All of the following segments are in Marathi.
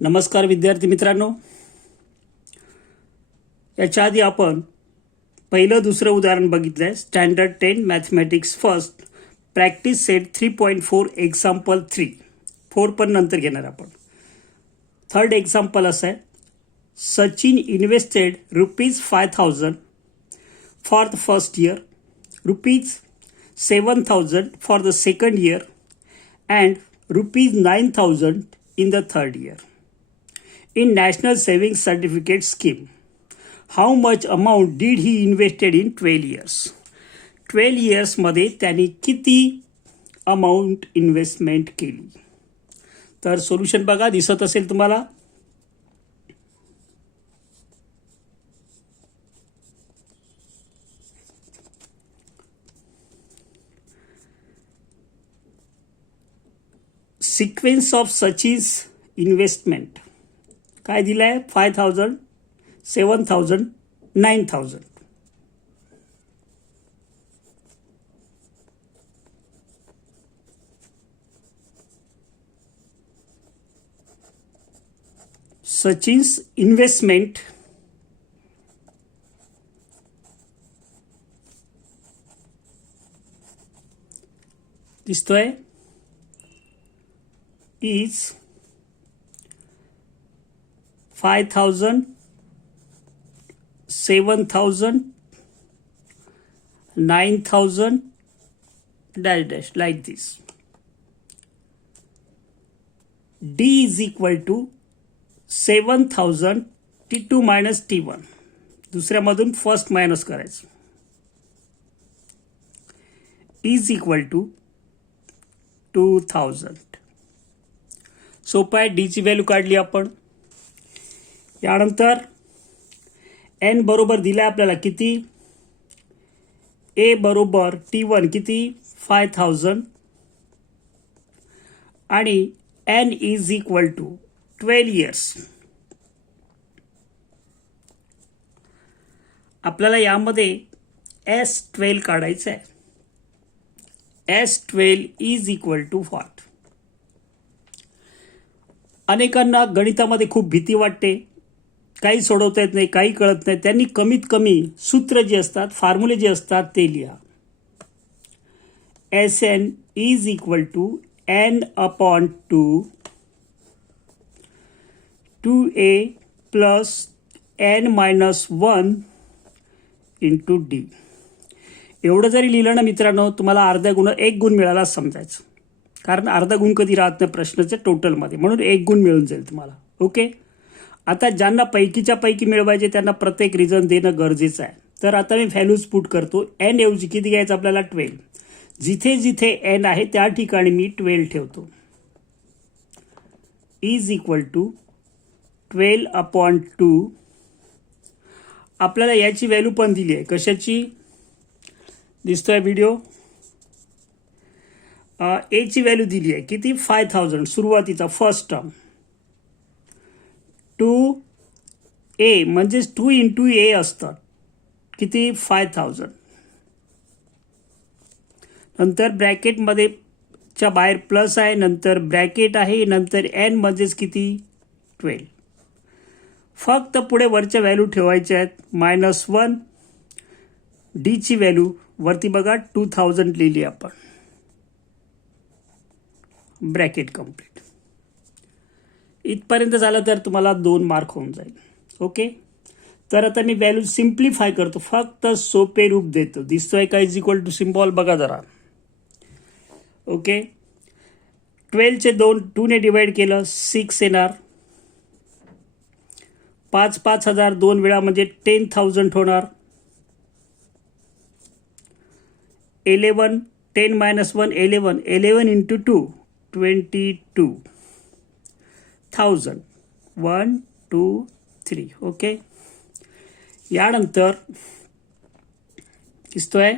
नमस्कार विद्यार्थी मित्रांनो, याच्या आधी आपण पहिलं दुसरं उदाहरण बघितलं आहे. Standard 10 mathematics first practice set 3.4 example 3. 4 पण नंतर घेणार आपण. थर्ड एक्झाम्पल असं आहे, Sachin invested ₹5,000 for the first year, ₹7,000 for the second year and ₹9,000 in the third year. In National Savings Certificate Scheme, how much amount did he invested in 12 years? 12 years मध्ये त्याने किती अमाऊंट इन्व्हेस्टमेंट केली? तर सोल्युशन बघा, दिसत असेल तुम्हाला. सिक्वेन्स ऑफ सचीज इन्व्हेस्टमेंट काय दिलाय? 5,000, 7,000, 9,000. सचिन्स इन्व्हेस्टमेंट दिसतोय is 5,000, 7,000, 9,000 dash dash like this. D is equal to 7,000 T2 minus T1. दुसऱ्यामधून फर्स्ट मायनस करायचं. is equal to 2,000. सोपं आहे. डीची व्हॅल्यू काढली आपण. यानंतर एन बरोबर दिला आपल्याला किती? ए बरोबर T1 किती? 5,000 आणि n is equal to 12 years. आपल्याला यामध्ये S12 काढायचं आहे. S12 is equal to what? अनेकांना गणितामध्ये खूप भीती वाटते, काही सोडवता येत नाही, काही कळत नाही. त्यांनी कमीत कमी सूत्र जे असतात, फॉर्म्युले जे असतात ते लिहा. Sn is equal to n/2 2a plus n-1 into d. एवढं जरी लिहिलं ना मित्रांनो, तुम्हाला अर्धा गुण 1 गुण मिळाला समजायचं. कारण अर्धा गुण कधी राहत नाही प्रश्नाच्या टोटलमध्ये, म्हणून 1 गुण मिळून जाईल तुम्हाला. ओके. आता ज्यांना पैकीच्या पैकी मिळवायचे त्यांना प्रत्येक रिझन देणं गरजेचं आहे. तर आता मी व्हॅल्यूज पुट करतो. एन ऐवजी किती घ्यायचं आपल्याला? 12. जिथे जिथे एन आहे त्या ठिकाणी मी 12 ठेवतो. Is equal to 12/2. आपल्याला याची व्हॅल्यू पण दिली आहे. कशाची? दिसतोय व्हिडिओ. ए ची व्हॅल्यू दिली आहे किती? 5,000 सुरुवातीचा फर्स्ट टर्म. 2a म्हणजेच 2 इंटू ए असतात किती? 5,000. नंतर ब्रॅकेटमध्ये च्या बाहेर प्लस आहे, नंतर ब्रॅकेट आहे, नंतर एन म्हणजेच किती? 12. फक्त पुढे वरच्या व्हॅल्यू ठेवायच्या आहेत. -1. डीची व्हॅल्यू वरती बघा 2,000 लिहिली आपण. Bracket complete. इथपर्यंत झालं तर तुम्हाला 2 मार्क होऊन जाईल. ओके. तर आता मी व्हॅल्यू सिम्प्लिफाय करतो, फक्त सोपे रूप देतो. दिसतोय का? इज इक्वल टू सिम्बॉल बघा जरा. ओके. 12चे 2 ने डिवाइड केलं 6 येणार. 5,000 2 वेळा म्हणजे 10,000 होणार. 11 10-1 11 11 इंटू 2 22,000. 1 2 3. ओके. यानंतर दिसतोय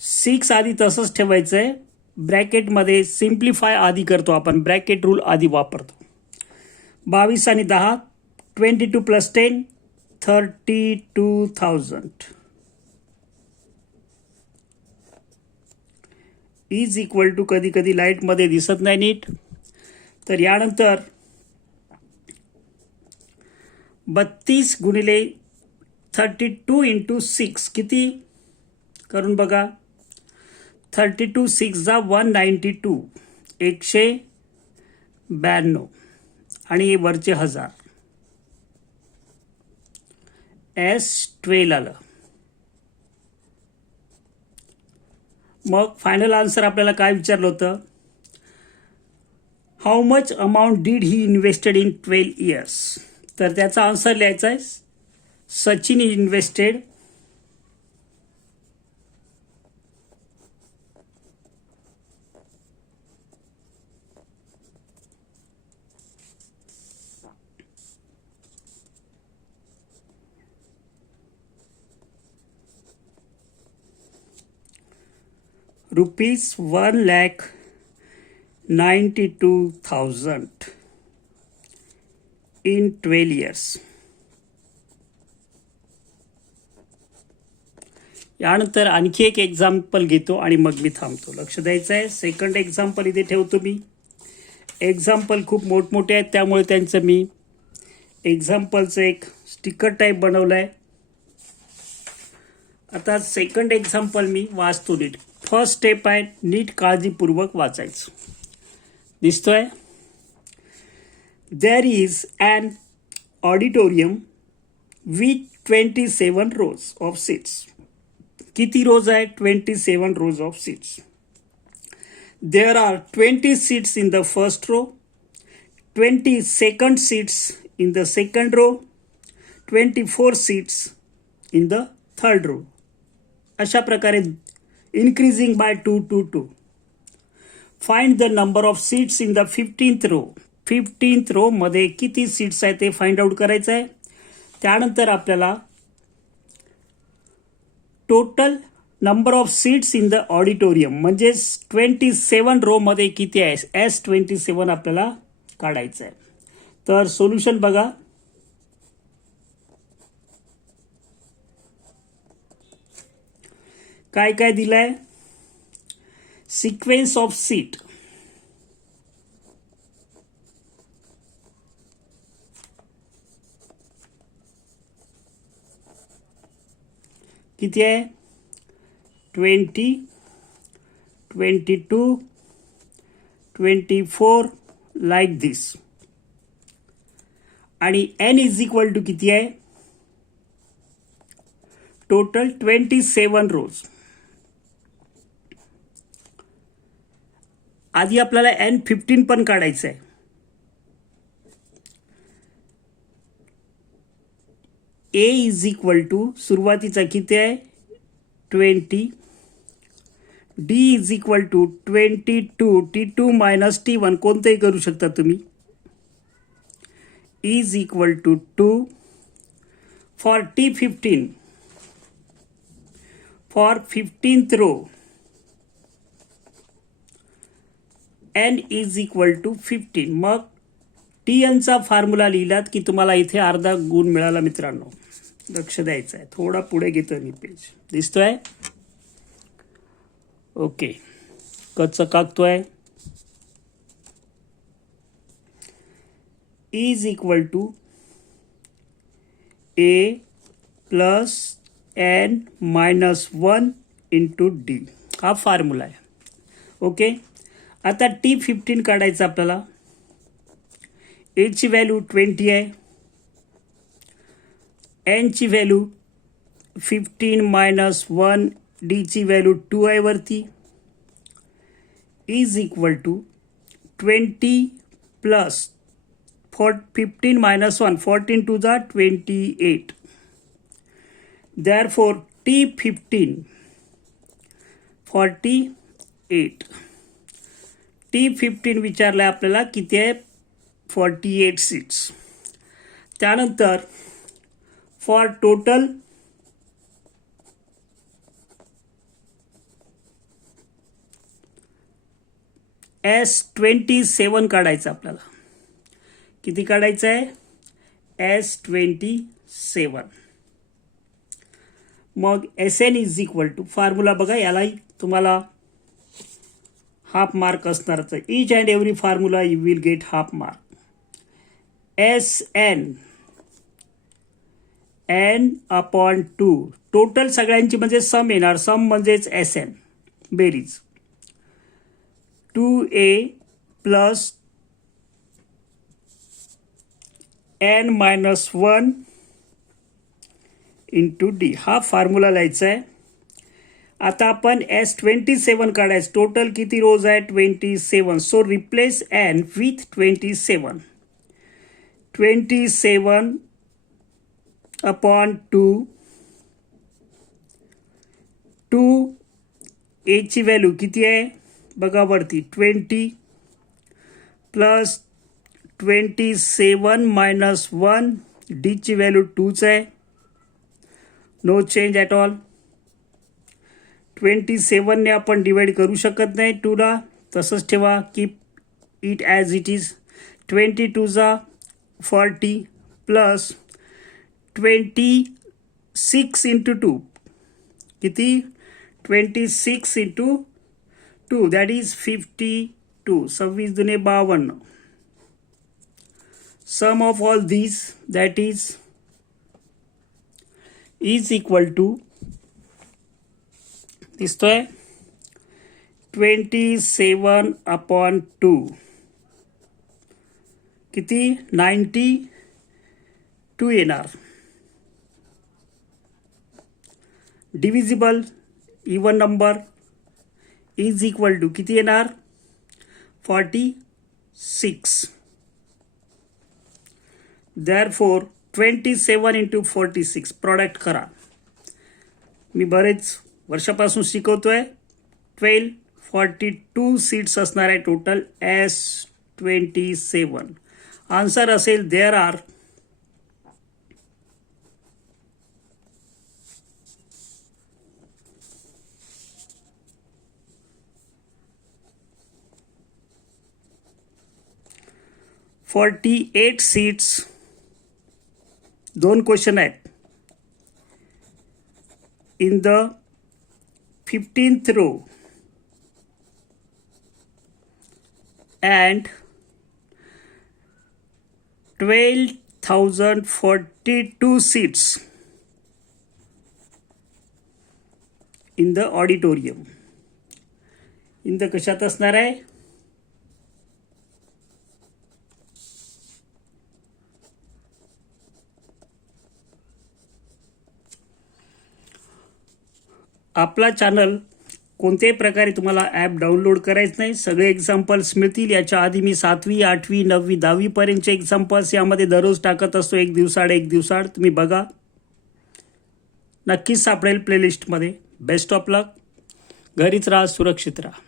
6 आधी तसंच ठेवायचं आहे. ब्रॅकेटमध्ये सिम्प्लिफाय आधी करतो आपण, ब्रॅकेट रूल आधी वापरतो. 22 आणि 10 22 प्लस 10 32,000. इज इक्वल टू कधी कधी लाईटमध्ये दिसत नाही नीट. तर यानंतर 32 गुणिले 32 इंटू 6 किती करून बघा. 32 6 जा 192 192 आणि वरचे 1000 S12 आलं. मग फायनल आन्सर आपल्याला काय विचारलं होतं. How much amount did he invested in 12 years. तर त्याचा आन्सर लिहायचा आहे Sachin invested rupees 1,92,000 in 12 years. यानंतर आणखी एक एक्झाम्पल घेतो आणि मग मी थांबतो. लक्ष द्यायचं आहे. सेकंड एक्झाम्पल इथे ठेवतो मी. एक्झाम्पल खूप मोठमोठे आहेत त्यामुळे त्यांचं मी एक्झाम्पलचं एक स्टिकर टाईप बनवलं आहे. आता सेकंड एक्झाम्पल मी वाचतो नीट. फर्स्ट स्टेप आहे नीट काळजीपूर्वक वाचायचं. दिसतोय. There is an auditorium with 27 rows of seats. किती रोज आहे. 27 rows of seats. There are 20 seats in the first row, 22nd seats in the second row, 24 seats in the third row. अशा प्रकारे increasing by 2 to 2. Find the number of seats in the 15th row. 15th row मध्ये किती सीट्स आहेत ते फाइंड आउट करायचं आहे. त्यानंतर आपल्याला total number of seats in the auditorium म्हणजे 27 रो मध्ये किती आहे S27 आपल्याला काढायचं आहे. तर सोल्युशन बघा. काय काय दिलंय. सिक्वेन्स ऑफ सीट किती आहे. 20, 22, 24 लाईक दिस. आणि N इज इक्वल टू किती आहे. टोटल 27 रोज. आधी आपल्याला N15 पण काढायचं आहे. A इज इक्वल टू सुरुवातीचा किती आहे 20. D is equal to 22. T2 minus T1 कोणतंही करू शकता तुम्ही. Is equal to 2 for T15. For 15th row N is equal to 15. मग TN चा फॉर्म्युला लिहिलात की तुम्हाला इथे अर्धा गुण मिळाला मित्रांनो. लक्ष द्यायचं आहे. थोडा पुढे घेतो मी पेज. दिसतोय. ओके. कच्चा कागतोय. Is equal to A plus N minus 1 into D हा फॉर्म्युला आहे. ओके. आता T15 काढायचं आपल्याला. A ची व्हॅल्यू 20 आहे. N ची व्हॅल्यू 15 मायनस 1. D ची व्हॅल्यू 2 आहे वरती. Is equal to 20 plus 15 minus 1. 14 two जा 28. Therefore T15 48. T15 विचारलं आपल्याला किती आहे 48 सीट्स. त्यानंतर फॉर टोटल S27 काढायचं आपल्याला. किती काढायचं आहे S27. मग SN is equal to formula बघा. यालाही तुम्हाला हाफ मार्क असणारच आहे. Each and every formula you will get half mark. SN n/2 total सगळ्यांची म्हणजे सम येणार. सम म्हणजेच SN बेरीज 2a plus n-1 into d. हा फॉर्म्युला लिहायचा आहे. आता आपण S27 काढायचं. टोटल किती रोज आहे? 27. So replace n with 27. 27/2 a ची व्हॅल्यू किती आहे बघा वरती 20 प्लस 27-1 डी ची व्हॅल्यू 2च आहे. No change at all. 27ने आपण डिवाइड करू शकत नाही 2ला, तसंच ठेवा. Keep it as it is. 22 40 plus 26 into 2 किती? 26 इंटू 2 दॅट इज 52. 26 दुने 52. Sum of all these that is equal to दिसतोय 27/2 किती? 92 येणार. Divisible even number is equal to किती येणार? 46. Therefore 27 इंटू 46 प्रॉडक्ट करा. मी बरेच वर्षापासून शिकवतोय. 1242 सीट्स असणार आहे टोटल S27. आन्सर असेल देअर आर 48 सीट्स. 2 क्वेश्चन आहेत. In the 15th row and 12,042 seats in the auditorium. In the कशात असणार आहे? आपला चॅनल कोणत्याही प्रकारे तुम्हाला ॲप डाउनलोड करायचं नाही. सगळे एक्झाम्पल्स मिळतील. याच्या आधी मी 7वी 8वी 9वी 10वीपर्यंतचे एक्झाम्पल्स यामध्ये दररोज टाकत असतो. एक दिवसाआड तुम्ही बघा, नक्कीच सापडेल प्लेलिस्टमध्ये. बेस्ट ऑफ लक. घरीच राहा, सुरक्षित राहा.